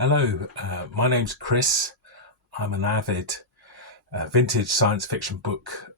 Hello, my name's Chris. I'm an avid vintage science fiction book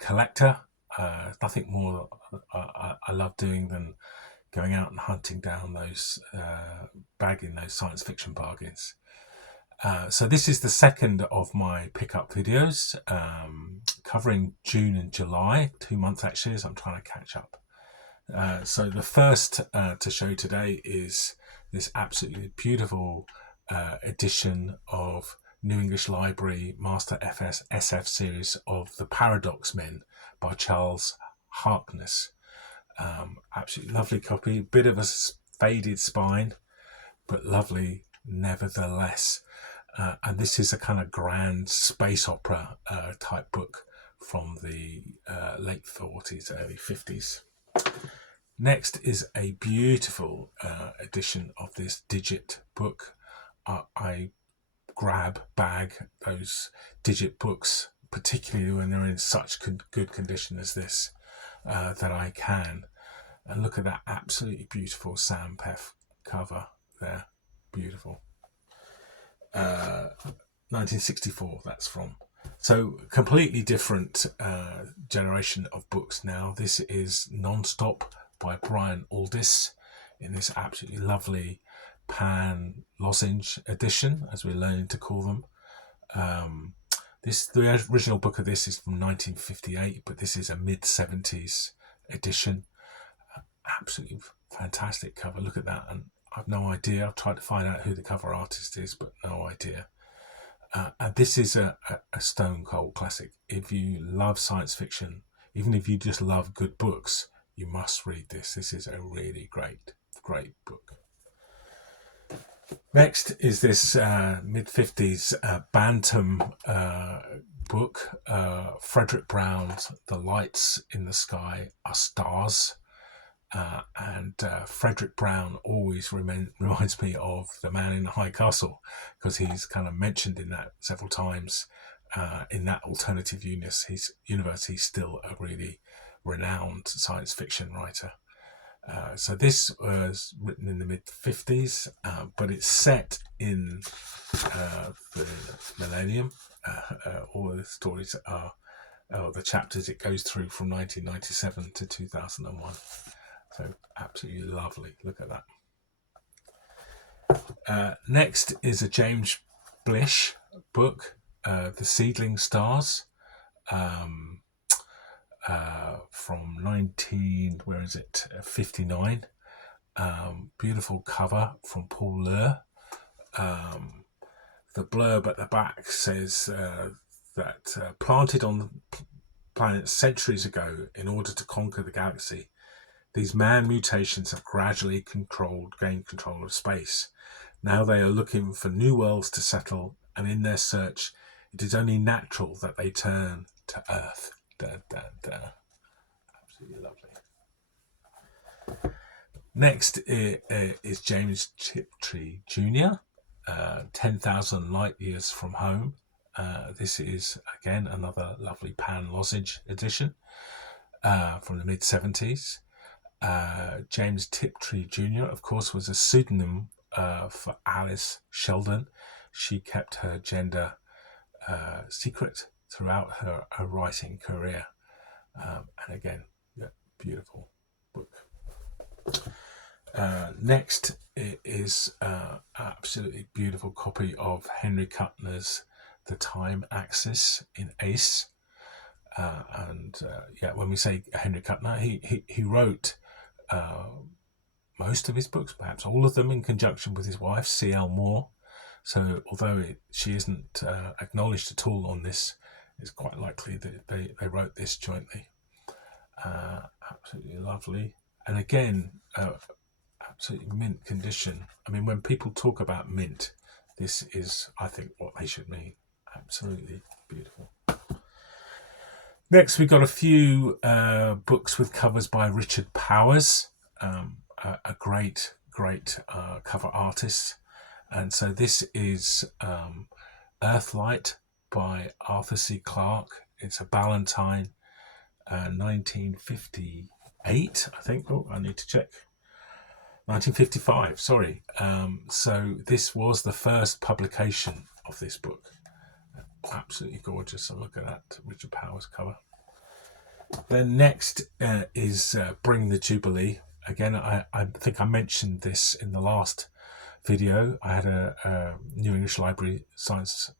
collector. Nothing more I love doing than going out and hunting down those, bagging those science fiction bargains. So this is the second of my pickup videos, covering June and July, 2 months actually, as I'm trying to catch up. So the first to show today is this absolutely beautiful edition of New English Library Master FS SF series of The Paradox Men by Charles Harkness. Absolutely lovely copy, bit of a faded spine, but lovely nevertheless. And this is a kind of grand space opera type book from the late 40s, early 50s. Next is a beautiful edition of this Digit book. I bag those Digit books, particularly when they're in such good condition as this, that I can. And look at that absolutely beautiful Sam Peff cover there. Beautiful. 1964 that's from. So completely different generation of books now. This is Non-Stop by Brian Aldiss in this absolutely lovely pan lozenge edition, as we're learning to call them. The original book of this is from 1958, but this is a mid-70s edition. Absolutely fantastic cover. Look at that. And I've no idea. I've tried to find out who the cover artist is, but no idea. And this is a stone cold classic. If you love science fiction, even if you just love good books, you must read this. This is a really great book. Next is this mid-50s Bantam book, Frederick Brown's The Lights in the Sky Are Stars. And Frederick Brown always reminds me of The Man in the High Castle, because he's kind of mentioned in that several times. In that alternative universe, he's still a really renowned science fiction writer. So this was written in the mid-50s, but it's set in the millennium. All the stories are, the chapters it goes through from 1997 to 2001. So absolutely lovely. Look at that. Next is a James Blish book, The Seedling Stars, from 59. Beautiful cover from Paul Lure. The blurb at the back says that planted on the planet centuries ago in order to conquer the galaxy, these man mutations have gradually gained control of space. Now they are looking for new worlds to settle, and in their search, it is only natural that they turn to Earth. Absolutely lovely. Next is James Tiptree Jr., 10,000 Light Years from Home. This is, again, another lovely pan lozenge edition from the mid-70s. James Tiptree Jr., of course, was a pseudonym for Alice Sheldon. She kept her gender secret throughout her writing career. And again, beautiful book. Next is absolutely beautiful copy of Henry Kuttner's The Time Axis in Ace. When we say Henry Kuttner, he wrote most of his books, perhaps all of them, in conjunction with his wife, C.L. Moore. So although she isn't acknowledged at all on this, it's quite likely that they wrote this jointly. Absolutely lovely. And again, absolutely mint condition. I mean, when people talk about mint, this is, I think, what they should mean. Absolutely beautiful. Next, we've got a few books with covers by Richard Powers, a great cover artist. And so this is Earthlight by Arthur C. Clarke. It's a Ballantine, 1958, I think. Oh, I need to check. 1955, sorry. So this was the first publication of this book. Absolutely gorgeous. So look at that Richard Powers cover. Then next is Bring the Jubilee. Again, I think I mentioned this in the last video. I had a New English Library Science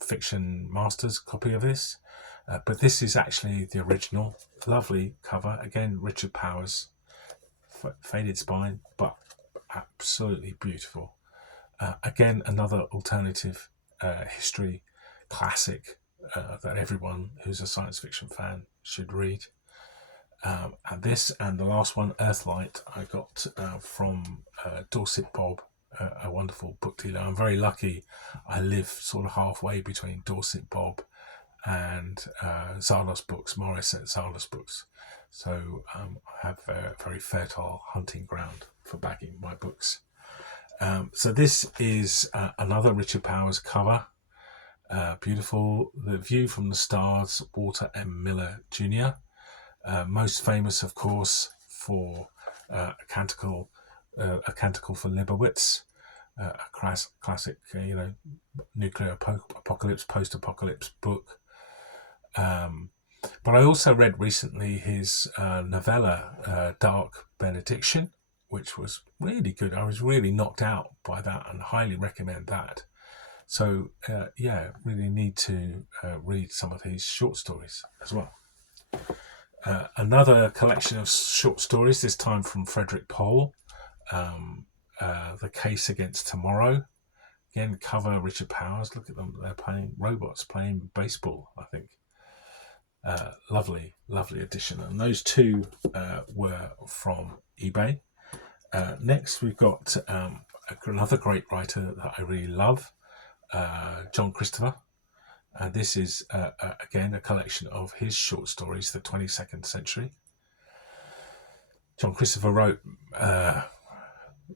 Fiction Masters copy of this. But this is actually the original. Lovely cover. Again, Richard Powers. Faded spine, but absolutely beautiful. Again, another alternative history classic that everyone who's a science fiction fan should read. And this and the last one, Earthlight, I got from Dorset Bob, a wonderful book dealer. I'm very lucky. I live sort of halfway between Dorset Bob and Zardos Books, Morris at Zardos Books. So I have a very fertile hunting ground for bagging my books. So this is another Richard Powers cover. Beautiful. The View from the Stars, Walter M. Miller Jr. Most famous, of course, for a canticle for Leibowitz, a classic, nuclear apocalypse, post-apocalypse book. But I also read recently his novella, Dark Benediction, which was really good. I was really knocked out by that and highly recommend that. So, really need to read some of his short stories as well. Another collection of short stories, this time from Frederick Pohl, The Case Against Tomorrow. Again, cover Richard Powers. Look at them. They're playing robots, playing baseball, I think. Lovely edition. And those two were from eBay. Next, we've got another great writer that I really love, John Christopher. And this is, again, a collection of his short stories, the 22nd century. John Christopher wrote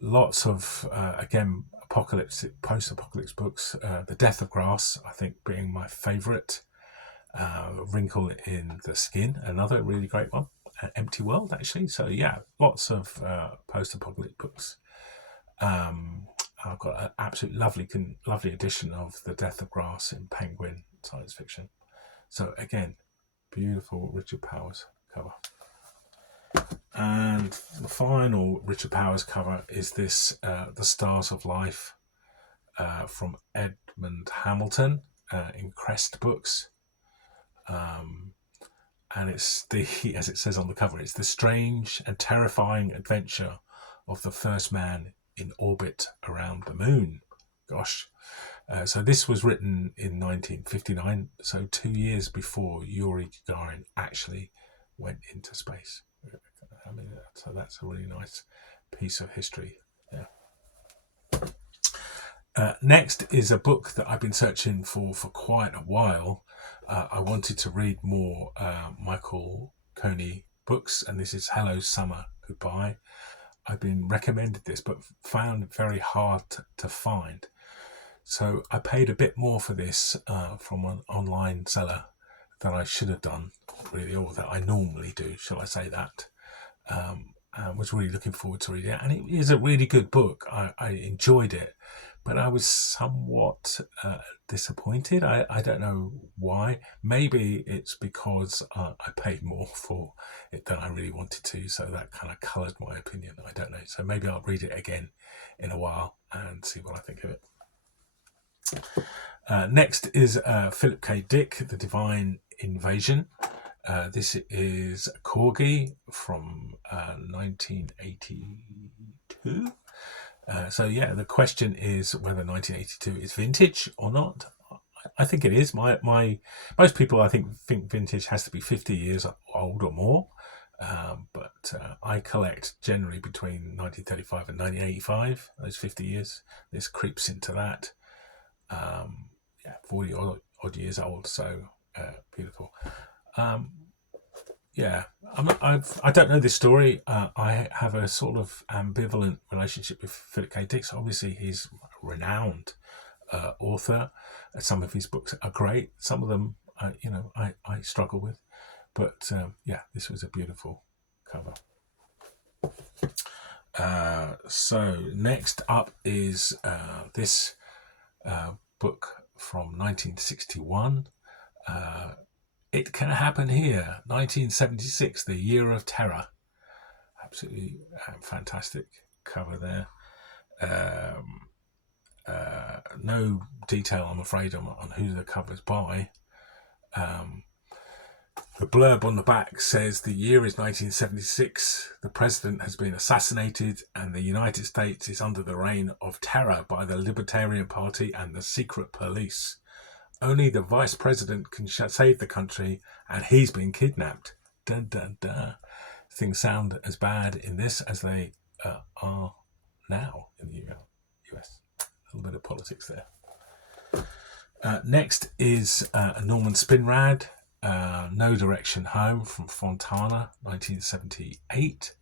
lots of, again, post-apocalypse books. The Death of Grass, I think, being my favourite. Wrinkle in the Skin, another really great one. Empty World, actually. So, yeah, lots of post-apocalypse books. I've got an absolutely lovely edition of The Death of Grass in Penguin Science Fiction. So, again, beautiful Richard Powers cover. And the final Richard Powers cover is this, The Stars of Life, from Edmund Hamilton in Crest Books. And it's as it says on the cover, it's the strange and terrifying adventure of the first man in orbit around the moon. Gosh. So this was written in 1959, so 2 years before Yuri Gagarin actually went into space. I mean, so that's a really nice piece of history. Yeah. Next is a book that I've been searching for quite a while. I wanted to read more Michael Coney books, and this is Hello Summer, Goodbye. I've been recommended this, but found it very hard to find. So I paid a bit more for this from an online seller than I should have done, really, or that I normally do, shall I say that. I was really looking forward to reading it, and it is a really good book. I enjoyed it, but I was somewhat disappointed. I don't know why. Maybe it's because I paid more for it than I really wanted to, so that kind of coloured my opinion. I don't know. So maybe I'll read it again in a while and see what I think of it. Next is Philip K. Dick, The Divine Invasion. This is Corgi from 1982. So yeah, the question is whether 1982 is vintage or not. I think it is. Most people, I think vintage has to be 50 years old or more. But I collect generally between 1935 and 1985. Those 50 years. This creeps into that. 40 odd years old. So beautiful. I don't know this story. I have a sort of ambivalent relationship with Philip K. Dick. Obviously, he's a renowned author. Some of his books are great. Some of them, I struggle with. But this was a beautiful cover. So next up is this book from 1961. It Can Happen Here, 1976, The Year of Terror. Absolutely fantastic cover there. No detail, I'm afraid, on who the cover's by. The blurb on the back says the year is 1976, the president has been assassinated, and the United States is under the reign of terror by the Libertarian Party and the secret police. Only the vice president can save the country, and he's been kidnapped. Dun, dun, dun. Things sound as bad in this as they are now in the US. A little bit of politics there. Next is Norman Spinrad, No Direction Home from Fontana, 1978.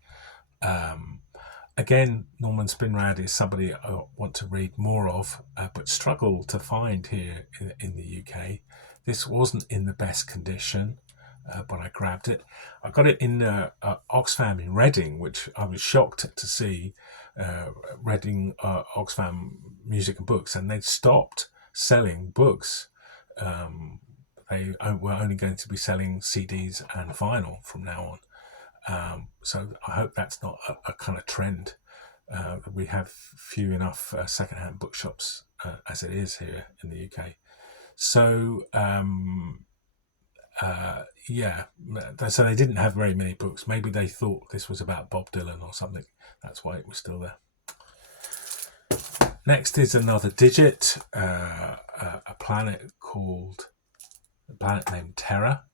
Again, Norman Spinrad is somebody I want to read more of, but struggle to find here in the UK. This wasn't in the best condition, but I grabbed it. I got it in Oxfam in Reading, which I was shocked to see. Reading Oxfam Music and Books, and they'd stopped selling books. They were only going to be selling CDs and vinyl from now on. So I hope that's not a kind of trend. We have few enough secondhand bookshops as it is here in the UK. So so they didn't have very many books. Maybe they thought this was about Bob Dylan or something. That's why it was still there. Next is Another Digit, a planet named Terra.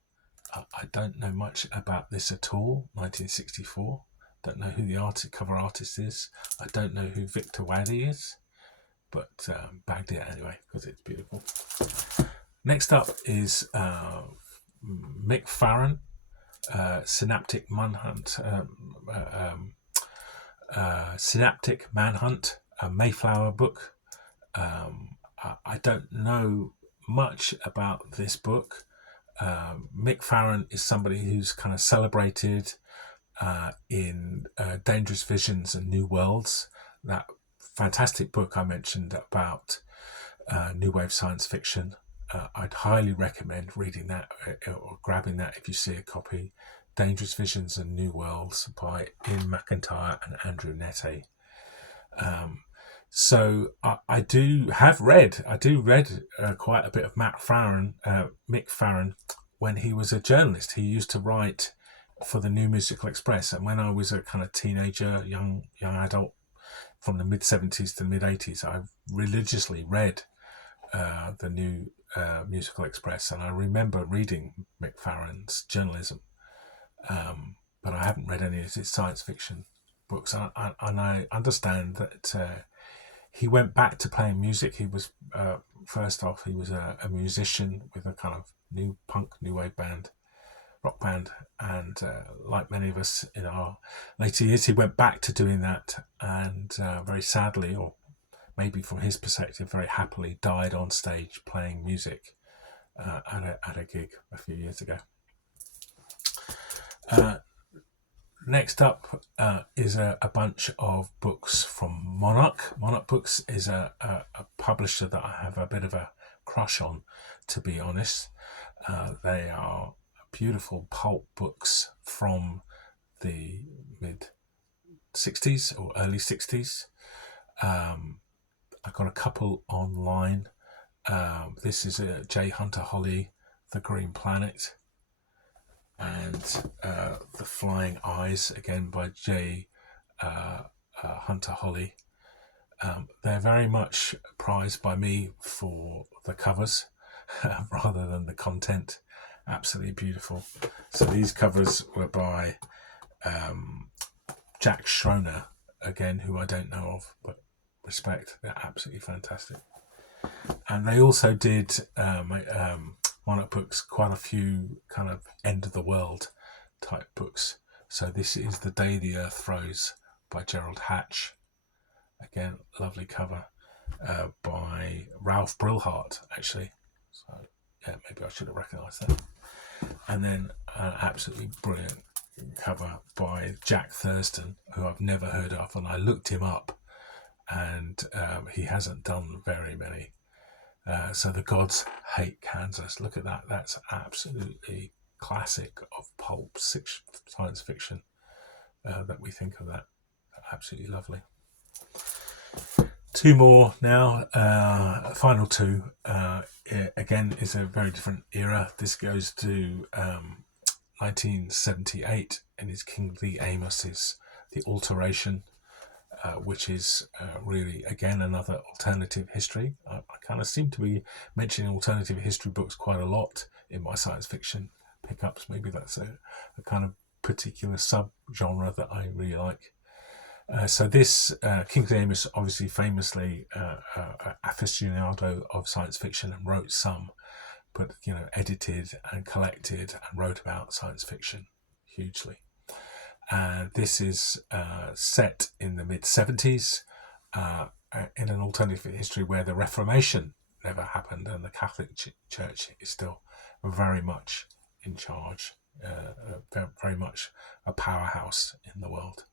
I don't know much about this at all. 1964. Don't know who the cover artist is. I don't know who Victor Waddy is, but bagged it anyway because it's beautiful. Next up is Mick Farren, Synaptic Manhunt. Synaptic Manhunt, a Mayflower book. I don't know much about this book. Mick Farren is somebody who's kind of celebrated in Dangerous Visions and New Worlds, that fantastic book I mentioned about new wave science fiction. I'd highly recommend reading that or grabbing that if you see a copy. Dangerous Visions and New Worlds by Ian McIntyre and Andrew Nette. So I do read quite a bit of Mick Farren when he was a journalist. He used to write for the New Musical Express, and when I was a kind of teenager, young adult, from the mid 70s to the mid 80s, I religiously read the New Musical Express, and I remember reading Mick Farren's journalism. But I haven't read any of his science fiction books, and I understand that he went back to playing music. He was first off, he was a musician with a kind of new wave band, rock band, and like many of us in our later years, he went back to doing that, and very sadly, or maybe from his perspective, very happily died on stage playing music at a gig a few years ago. Next up is a bunch of books from Monarch. Monarch Books is a publisher that I have a bit of a crush on, to be honest. They are beautiful pulp books from the mid 60s or early 60s. I've got a couple online. This is J. Hunter Holly, The Green Planet, and The Flying Eyes, again by J. Hunter Holly. They're very much prized by me for the covers rather than the content. Absolutely beautiful. So these covers were by Jack Schroner, again, who I don't know of, but respect. They're absolutely fantastic. And they also did Monarch Books quite a few kind of end of the world type books. So this is The Day the Earth Froze by Gerald Hatch. Again, lovely cover by Ralph Brilhart, actually. So yeah, maybe I should have recognised that. And then an absolutely brilliant cover by Jack Thurston, who I've never heard of, and I looked him up, and he hasn't done very many. So The Gods Hate Kansas. Look at that. That's absolutely classic of pulp science fiction that we think of that. Absolutely lovely. Two more now. Final two. Again, is a very different era. This goes to 1978 and is Kingsley Amos's The Alteration, which is really, again, another alternative history. I kind of seem to be mentioning alternative history books quite a lot in my science fiction pickups. Maybe that's a kind of particular sub-genre that I really like. So this, Kingsley Amos, obviously famously aficionado of science fiction, and wrote some, but edited and collected and wrote about science fiction hugely. And this is set in the mid-70s in an alternative history where the Reformation never happened and the Catholic Church is still very much in charge, very much a powerhouse in the world.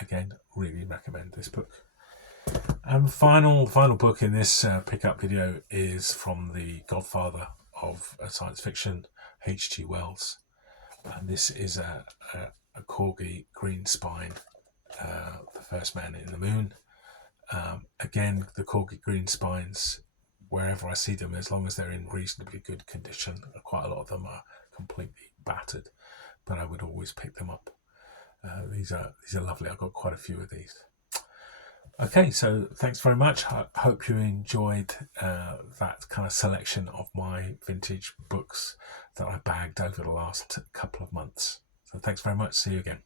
Again, really recommend this book. And final book in this pickup video is from the godfather of science fiction, H.G. Wells. And this is a Corgi green spine, The First Man in the Moon. Again, the Corgi green spines, wherever I see them, as long as they're in reasonably good condition, quite a lot of them are completely battered, but I would always pick them up. These are lovely. I've got quite a few of these. Okay, so thanks very much. I hope you enjoyed that kind of selection of my vintage books that I bagged over the last couple of months. So thanks very much. See you again.